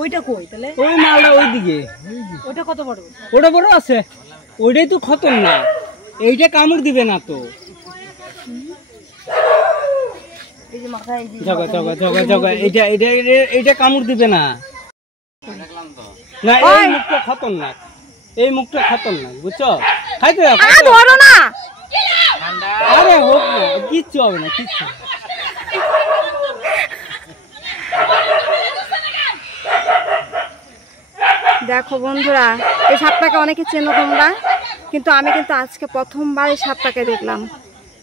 ওইটা কই তাহলে? ওই মালটা ওইদিকে। ওটা কত বড়? ওটা বড় আছে, ওইটাই তো খতরনাক। এইটা কামড় দিবে না তো। এই যে মাথায় জগা জগা জগা জগা, এইটা কামড় দিবে না। না, এই মুখটা খতরনাক, এই মুখটা খতরনাক, বুঝছো? খাইতে ধরো না। আরে হোক না, কিচ্ছু হবে না, কিচ্ছু। দেখো বন্ধুরা, এই সাপটাকে অনেকে চেনো তোমরা, কিন্তু আমি কিন্তু আজকে প্রথমবার এই সাপটাকে দেখলাম।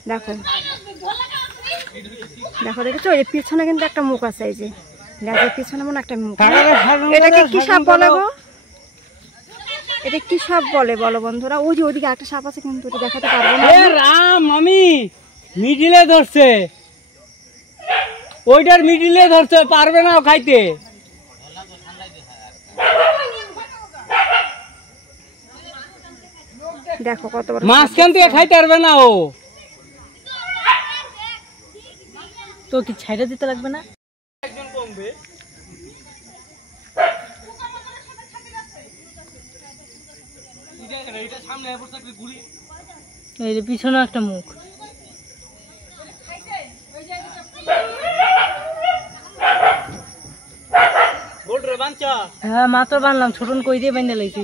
দেখো দেখো, দেখেছো? এর পিছনে কিন্তু একটা মুখ আছে, এই যে গাছের পিছনে মনে একটা মুখ। এটাকে কি সাপ বলে গো? এটা কি সাপ বলে বলো বন্ধুরা? ওই যে ওইদিকে একটা সাপ আছে, কিন্তু ওটা দেখাতে পারবো না। রাম, আমি মিডিলে ধরছে, ওইটার মিডিলে ধরছে, পারবে না খাইতে। দেখো কত বড় মাঝখান থেকে খাইতে পারবে না ও। তো কি ছাইড়া দিতে লাগবে না? একজন কমবে। এই যে পিছনে একটা মুখ। হ্যাঁ, মাত্র বানলাম, ছোটন কই দিয়ে বেঁধে লাইছি।